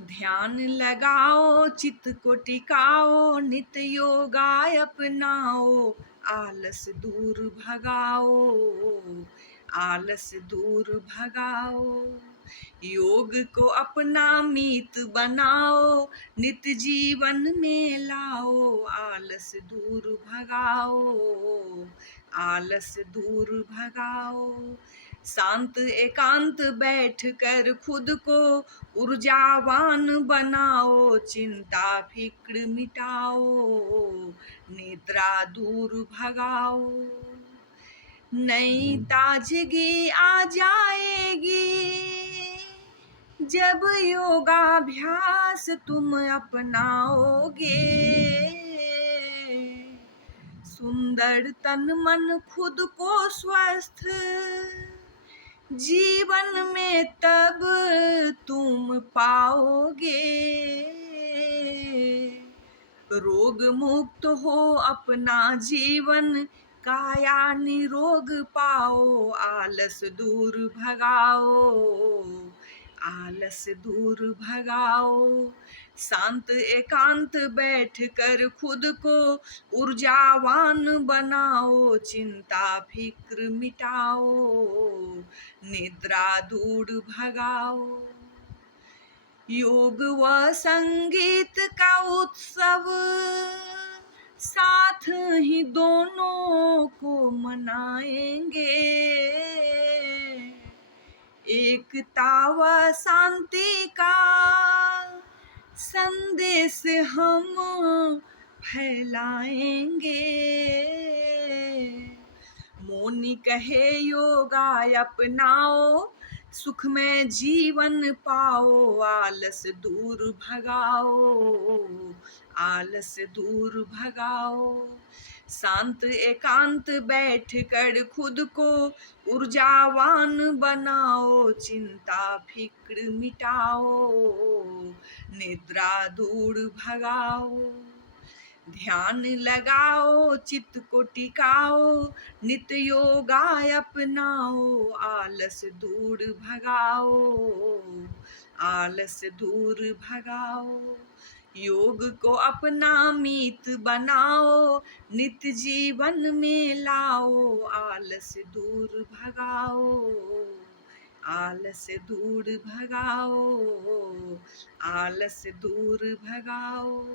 ध्यान लगाओ, चित्त को टिकाओ, नित्य योगा अपनाओ, आलस दूर भगाओ, आलस दूर भगाओ। योग को अपना मीत बनाओ, नित्य जीवन में लाओ, आलस दूर भगाओ, आलस दूर भगाओ। शांत एकांत बैठ कर खुद को ऊर्जावान बनाओ, चिंता फिक्र मिटाओ, निद्रा दूर भगाओ। नई ताजगी आ जाएगी जब योगाभ्यास तुम अपनाओगे। सुंदर तन मन खुद को स्वस्थ जीवन में तब तुम पाओगे। रोग मुक्त हो अपना जीवन, काया निरोग पाओ, आलस दूर भगाओ, आलस दूर भगाओ। शांत एकांत बैठ कर खुद को ऊर्जावान बनाओ, चिंता फिक्र मिटाओ, निद्रा दूर भगाओ। योग व संगीत का उत्सव साथ ही दोनों को मनाएंगे। एकता व शांति का संदेश हम फैलाएंगे। मोनी कहे योगा अपनाओ, सुख में जीवन पाओ, आलस दूर भगाओ, आलस दूर भगाओ। शांत एकांत बैठ कर खुद को ऊर्जावान बनाओ, चिंता फिक्र मिटाओ, निद्रा दूर भगाओ। ध्यान लगाओ, चित्त को टिकाओ, नित्य योगा अपनाओ, आलस दूर भगाओ, आलस दूर भगाओ। योग को अपना मीत बनाओ, नित्य जीवन में लाओ, आलस दूर भगाओ, आलस दूर भगाओ, आलस दूर भगाओ।